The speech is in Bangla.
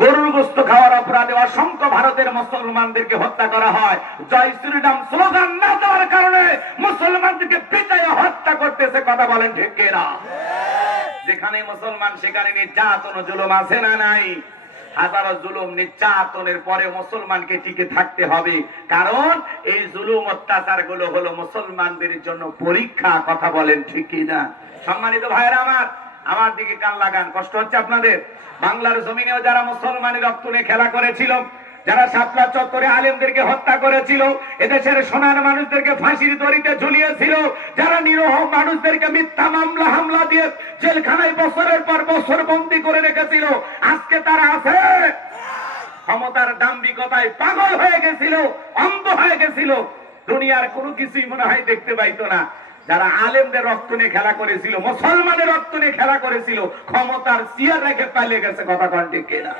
গরুর গোশত খাওয়ার অপরাধে অসংখ্য ভারতের মুসলমানদেরকে হত্যা করা হয়। জয় শ্রীরাম স্লোগান না দেওয়ার কারণে মুসলমানদেরকে পিটাইয়ে হত্যা করতেছে। কথা বলেন ঠিক কিনা? যেখানে মুসলমান সেখানে নির্যাতন ও জুলুম আছে না নাই? হাজারো জুলুম নির্যাতনের পরে মুসলমানকে টিকে থাকতে হবে, কারণ এই জুলুম অত্যাচার গুলো হলো মুসলমানদের জন্য পরীক্ষা। কথা বলেন ঠিক কিনা? সম্মানিত ভাইরা আমার দিকে কান লাগান, কষ্ট হচ্ছে আপনাদের। বাংলার জমিনেও যারা মুসলমানের রক্ত নিয়ে খেলা করেছিল, যারা শাপলা চত্বরে আলেমদেরকে হত্যা করেছিল, এদেশের সোনার মানুষদেরকে ফাঁসির দড়িতে ঝুলিয়েছিল, যারা নিরীহ মানুষদেরকে মিথ্যা মামলা হামলা দিয়ে জেলখানায় বছরের পর বছর বন্দী করে রেখেছিল, আজকে তারা আছে? ক্ষমতার দাম্ভিকতায় পাগল হয়ে গেছিল, অন্ধ হয়ে গেছিল, দুনিয়ার কোনো কিছুই মনে হয় দেখতে পাইতো না। যারা আলেমদের রক্ত নিয়ে খেলা করেছিল, মুসলমানের রক্ত নিয়ে খেলা করেছিল, ক্ষমতার চেয়ার রেখে পালিয়ে গেছে। কথা কন ঠিক কিনা?